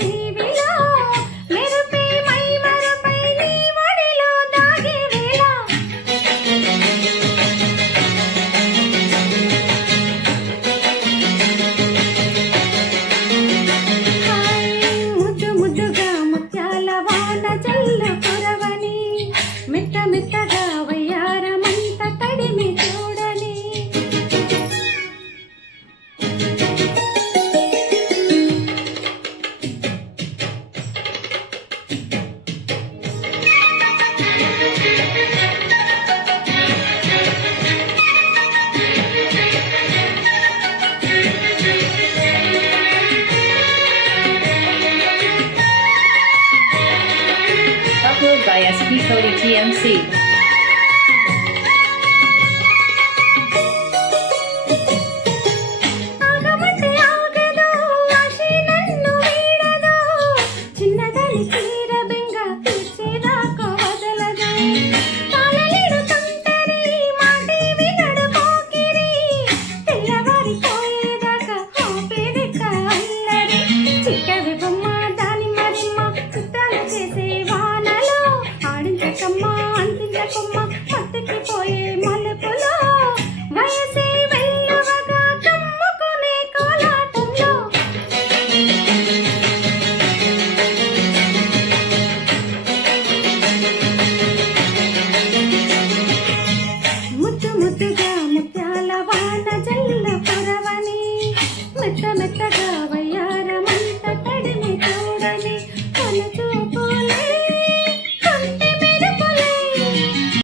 టీవీలో మెరుపే మై మరపై నీ ఒడిలో దాగే వేళ ముద్దు ముద్దుగా ముత్యాల వాన జల్లు కురవని మెత్త మెత్తగా వయ్యారమంత తడిమి చూడని Upload by SP Cody TMC.